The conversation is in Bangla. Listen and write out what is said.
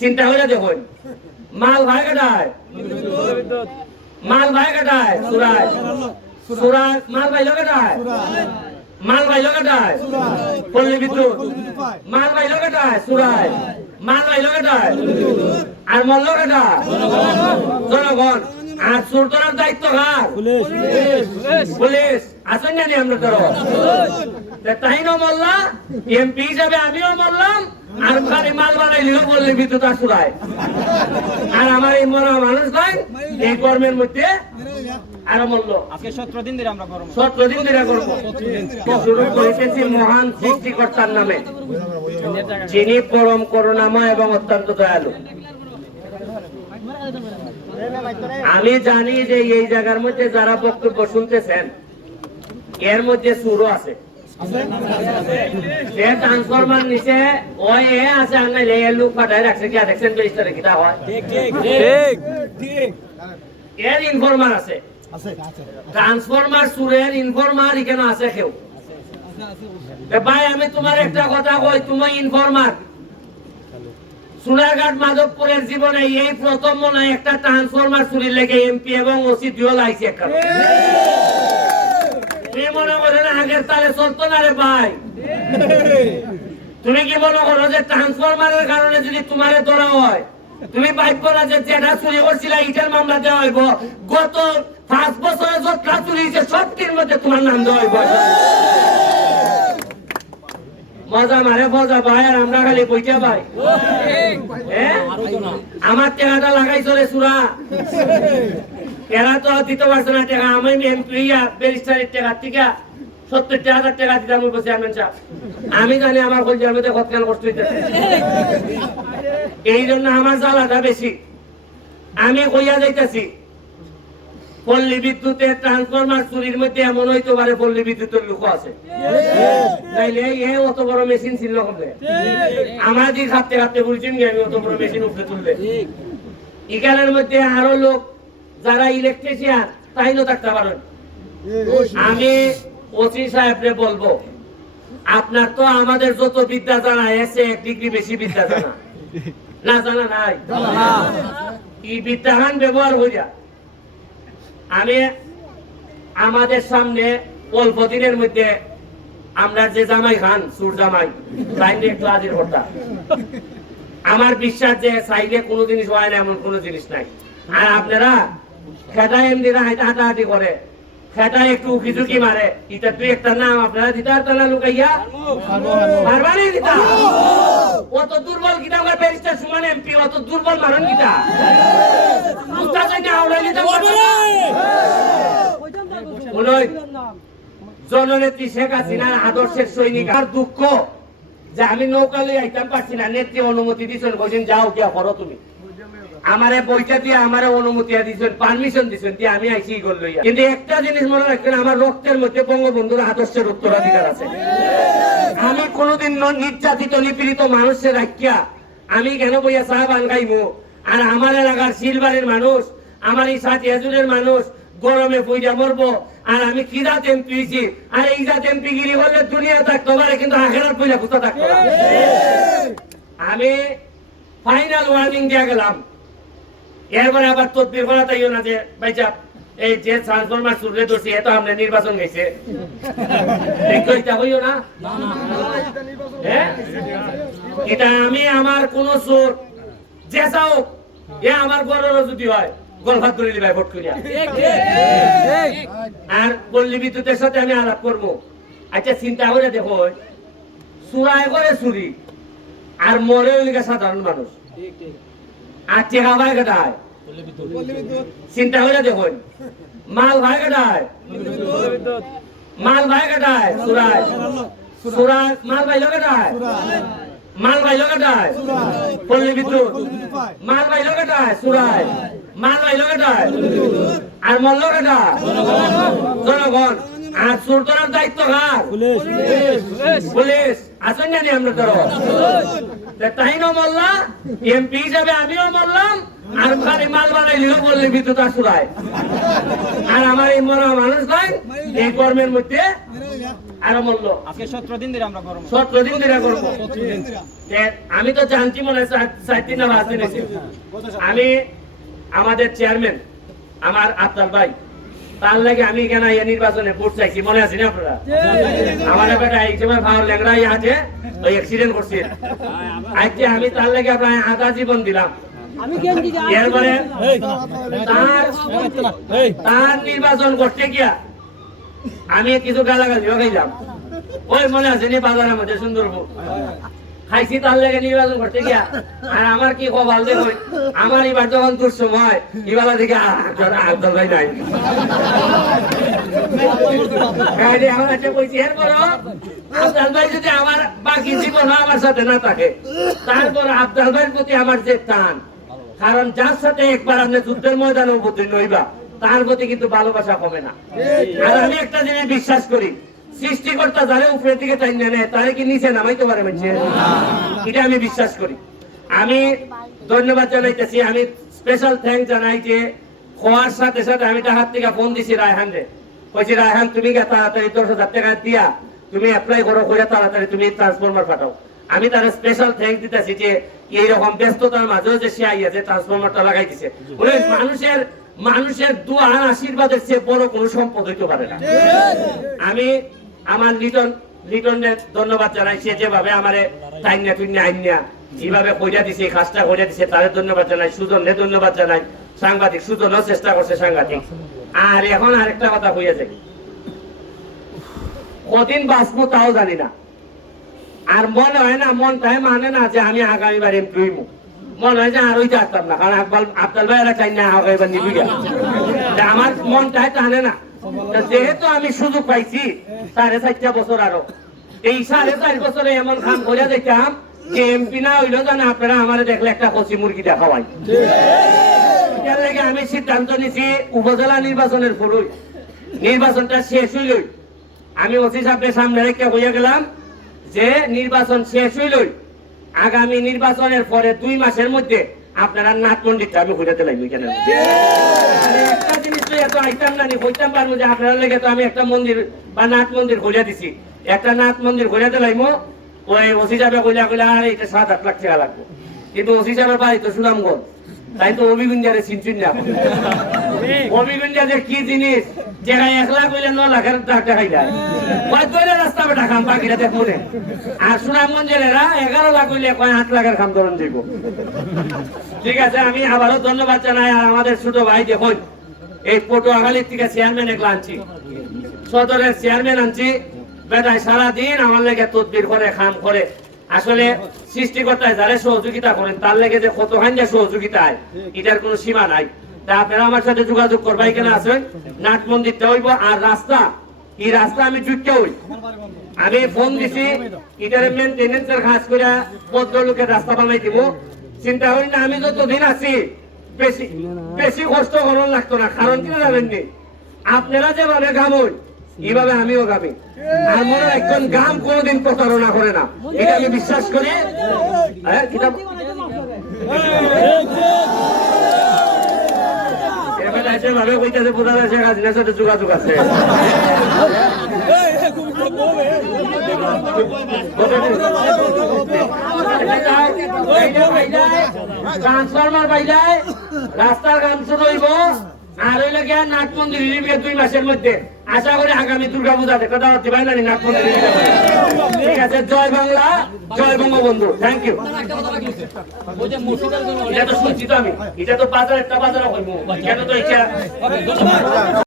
চিন্তা করে দেখুন মাল ভাই কাটায়। মাল ভাই কাটায়, সুরায়। সুরায়, মাল ভাই কাটায়। মাল ভাই কাটায়। পল্লী বিদ্যুৎ। মাল ভাই কাটায়, সুরায়। মাল ভাই কাটায়। আর মল্ল কাটায়। জনগণ। আর সুরতরার দায়িত্ব কার পুলিশ আছেন জানি আমরা তো। তাই মল্লা? এমপি হিসাবে আমিও মরলাম আর খালি মাল বানাইলেও বললে বিদ্যুৎ আসুরায় আর আমার এই মরা মানুষ নাই এই কর্মের মধ্যে আরও মরল। আজকে সতেরো দিন ধরে আমরা গরম। সতেরো দিন ধরে করব শুরু করেছি মহান সৃষ্টিকর্তার নামে যিনি পরম করুণাময় এবং অত্যন্ত দয়ালু। আমি জানি যে এই জায়গার মধ্যে যারা বক্তব্য শুনতেছেন এর মধ্যে সুরও আছে। যে ট্রান্সফরমার নিচে ওই এ আছে আর নাইলে এ লোক পাঠায় রাখছে কি দেখছেন কিটা হয়? এর ইনফরমার আছে। ট্রান্সফরমার সুরের ইনফরমার এখানে আছে কেউ ভাই আমি তোমার একটা কথা কই তুমি ইনফরমার সোনারঘাট মাধবপুরের জীবনে এই প্রথম মনে হয় একটা ট্রান্সফরমার চুরি লেগে এমপি এবং ওসি দুও লাইছে একটা তুমি মনে করেন আগের তালে চলতো না রে ভাই? তুমি কি মনে করো যে ট্রান্সফরমারের কারণে যদি তোমারে ধরা হয়, তুমি ভাববো না যে যেটা চুরি করছিল, ইটার মামলা দেওয়া হইব? গত পাঁচ বছরে যতটা চুরি হয়েছে সবটির মধ্যে তোমার নাম দেওয়া হইব। মজা মারে, মজা ভাই, আর আমরা খালি বইটা ভাই। হ্যাঁ? আমার টেকাটা লাগাই চলে সুরা। এরা তো দিতে পারছে না টাকা। আমি এমপি ব্যারিস্টারের টাকা হাজার টাকা দিতাম ওই বসে আমি আমি জানি আমার কলজার মধ্যে কষ্ট হইতেছে। এই জন্য আমার জ্বালাটা বেশি। আমি কইয়া যাইতেছি পল্লী বিদ্যুতের ট্রান্সফরমার চুরির মধ্যে এমন হইতে পারে পল্লী বিদ্যুতের লোক আছে। নাইলে এ অত বড় মেশিন ছিল কবে আমার দিক হাতে হাতে বলছেন আমি অত বড় মেশিন উপরে তুলবে এখানের মধ্যে আরও লোক যারা ইলেকট্রিশিয়ান তাইও থাকতে পারেন আমি ওসি সাহেবরে বলব আপনার তো আমাদের যত বিদ্যা জানা এসে এক ডিগ্রি বেশি বিদ্যা জানা। না জানা নাই? এই বিদ্যাহান ব্যবহার হইয়া? আমি আমাদের সামনে অল্প দিনের মধ্যে আমরা যে জামাই খান সুর জামাই চাইলে একটু হাজির করতাম আমার বিশ্বাস যে চাইলে কোনো জিনিস হয় না এমন কোনো জিনিস নাই। আর আপনারা খেটা এমনিরা হাঁটাহাঁটি করে। খেটা একটু উকি মারে। এটা তুই একটা নাম আপনারা দিতে পারতেন লুকাইয়া দিতা। অত দুর্বল আমার ব্যারিস্টার সুমান এমপি, অত দুর্বল মারণ পারবে জননেত্রী শেখ হাসিনার আদর্শের সৈনিক। আর দুঃখ যে আমি নৌকা লই আইতাম পারছি না। নেত্রী অনুমতি দিছেন কইছেন, যাও গিয়া করো তুমি। আমারে বইটা দিয়ে আমারে অনুমতি দিছেন পারমিশন দিছেন দিয়ে আমি গল লইয়া। কিন্তু একটা জিনিস মনে রাখবেন, আমার রক্তের মধ্যে বঙ্গবন্ধুর আদর্শের উত্তরাধিকার আছে। আমি কোনোদিন নির্যাতিত, নিপীড়িত মানুষের রাখিয়া আমি কেন বইয়া চা বান আর আমার এলাকার শিলবাড়ির মানুষ, আমার এই সাথে হেজুরের মানুষ, গরমে পইজা মরবো, আর আমি কি জাত এমপি হইছি? আর এই জাত এমপি গিরি করলে দুনিয়া থাকতে পারে কিন্তু আখেরার পয়লা কোথা থাকতে আমি ফাইনাল ওয়ার্নিং দিয়া গেলাম। এরপরে আবার তদবির করা তাইও না যে ভাইচা এই যে ট্রান্সফরমার চুরলে ধরছি এত আমরা নির্বাচন গেছে। না? এটা আমি, আমার কোন চোর, যে চাও, এ আমার গড়েরও যদি হয় গলফাত করে দিবাই ভোট করিয়া আর পল্লী বিদ্যুতের সাথে আমি আলাপ করব। আচ্ছা চিন্তা করে দেখো চুরাই করে চুরি, আর মরে সাধারণ মানুষ। আর টেকা ভাই কেটায় চিন্তা করে দেখুন মাল ভাই কেটায় মাল ভাই কেটায় সুরায়। সুরায় মাল ভাই কেটায় মাল ভাই কেটায় পল্লী বিদ্যুৎ। মাল ভাই কেটায় সুরায়। মাল ভাই কেটায় আর মল্ল কেটায় জনগণ। আর সুরতরার দায়িত্ব কার? পুলিশ। আছেন জানি আমরা তো তাই না এমপি হিসাবে আমিও মরলাম আর খালি মাল বানাইলেও বললে বিদ্যুৎ আসুরায় আর আমার এই মরা মানুষ নাই এই কর্মের মধ্যে আরও মূল্য আজকে সতেরো দিন ধরে আমরা গরম সতেরো দিন ধরে করব আমি তো জানছি মনে হয় দিন পাঁচ দিন হয়েছে। আমি আমাদের চেয়ারম্যান আমার আফতাল ভাই তার লাগে আমি কেন এই নির্বাচনে ভোট চাইছি। মনে আছে না আপনারা? আমার বেটা এই সময় ভালো লেংড়াই আছে। ওই অ্যাক্সিডেন্ট করছে আজকে আমি তার লাগে প্রায় আধা জীবন দিলাম এরপরে তার তার নির্বাচন করতে গিয়া আমি কিছু গালাগালি ওই মনে আছে নি বাজারের মধ্যে সুন্দরবন খাইছি তার লেগে নির্বাচন করতে গিয়া আর আমার কি কপাল দেখো আমার এবার যখন দুঃসময় এবার দিকে আব্দুল ভাই নাই গাড়ি আমার কইছি আব্দুল ভাই যদি আমার বাকি জীবন আমার সাথে না থাকে। তারপর আব্দুল ভাইয়ের প্রতি আমার যে টান। কারণ যার সাথে একবার আপনি যুদ্ধের ময়দানে উপস্থিত নইবা তার প্রতি কিন্তু ভালোবাসা কমে না। আর আমি একটা জিনিস বিশ্বাস করি সৃষ্টিকর্তা যারা উপরের দিকে টাইন নেয় তারে কি নিচে নামাইতে পারে এটা আমি বিশ্বাস করি। আমি ধন্যবাদ জানাইতেছি আমি স্পেশাল থ্যাংক জানাই যে খোয়ার সাথে সাথে আমি তাহার থেকে ফোন দিছি রায়হান রে কইছি রায়হান তুমি গে তাড়াতাড়ি দশ হাজার টাকা দিয়া তুমি অ্যাপ্লাই করো করে তাড়াতাড়ি তুমি ট্রান্সফরমার পাঠাও। আমি তার স্পেশাল থ্যাংক দিতেছি যে এইরকম ব্যস্ততার মাঝেও যে সে আইয়া যে ট্রান্সফরমারটা লাগাই দিছে। ওই মানুষের মানুষের দোয়া আর আশীর্বাদের চেয়ে বড় কোনো সম্পদ হইতে পারে না। আমি আমার লিটন লিটনের ধন্যবাদ জানাই সে যেভাবে আমারে টাইনা টুইনা আইনা যেভাবে কইরা দিছে কাজটা কইরা দিছে তাদের ধন্যবাদ জানাই সুজনকে ধন্যবাদ জানাই। সাংবাদিক সুজনও চেষ্টা করছে সাংবাদিক আর এখন আরেকটা কথা কইয়া যাই। কদিন বাঁচবো তাও জানি না। আর মনে হয় না মনটাই মানে না যে আমি আগামীবার এমপি হইব মনে হয় যে আর ওইটা আসতাম না কারণ আকবাল আব্দাল ভাই এরা চাই না আগামীবার নিবি গেল আমার মনটাই টানে না। যেহেতু আমি সুযোগ পাইছি সাড়ে চারটা বছর আরও। এই সাড়ে চার বছরে এমন কাম করে দেখতাম যে এমপি না হইল জানে আপনারা আমার দেখলে একটা কচি মুরগি এর লাগে আমি সিদ্ধান্ত নিছি উপজেলা নির্বাচনের পরই নির্বাচনটা শেষ হইলই। আমি ওসি সাহেবের সামনে রেখে হইয়া গেলাম যে নির্বাচন শেষ হইলই, আগামী নির্বাচনের পরে দুই মাসের মধ্যে আপনারা নাট মন্দিরটা আমি ঘুরাতে লাগবে কেন একটা জিনিস তো এত আইতাম না কইতাম পারব যে আপনারা লেগে তো আমি একটা মন্দির বা নাট মন্দির ঘুরিয়া দিছি। একটা নাট মন্দির ঘুরাতে লাগবো, ওই ওসি সাহেব কইলা কইলা, আর, এটা সাত আট লাখ টাকা লাগবে। কিন্তু ওসি সাহেবের বাড়ি তো সুনামগঞ্জ, তাই তো অভিগুঞ্জারে চিনচুন না ঠিক আছে, আমি আবারও ধন্যবাদ জানাই আর আমাদের ছোট ভাই দেখুন এই পটুয়াখালীর থেকে চেয়ারম্যান একলা আনছি। সদরের চেয়ারম্যান আনছি। বেটায় সারাদিন আমার লেগে তদবির করে, খাম করে। আসলে সৃষ্টিকর্তায় যারা সহযোগিতা করেন, তার লেগে যে কতখান যে সহযোগিতায়, এটার কোনো সীমা নাই। তা আপনারা আমার সাথে যোগাযোগ করবাই কেন আসেন নাট মন্দিরটা হইব আর রাস্তা এই রাস্তা আমি যুক্ত হই আমি ফোন দিছি এটার মেনটেনেন্সের কাজ করে ভদ্রলোকের রাস্তা বানাই দিব চিন্তা করি না আমি যতদিন আছি বেশি বেশি কষ্ট করার লাগতো না কারণ কি জানেন নি? আপনারা যেভাবে গামুন এইভাবে আমিও গামি আর মনে একজন গাম কোনোদিন প্রতারণা করে না এটা আমি বিশ্বাস করি হ্যাঁ, কিতাব- এবার যেভাবে কইতাছে বোঝা যাচ্ছে হাজিরার সাথে যোগাযোগ আছে। ট্রান্সফরমার পাইলাই রাস্তার কাম শুরু হইব আর হইলে গিয়া নাট মন্দির দুই মাসের মধ্যে। আশা করি আগামী দুর্গা পূজাতে কথা হচ্ছে ভাই না নাট মন্দির ঠিক আছে, জয় বাংলা, জয় বঙ্গবন্ধু। থ্যাংক ইউ এটা তো শুনছি তো আমি। এটা তো বাজার একটা বাজার হইব কেন তো এটা?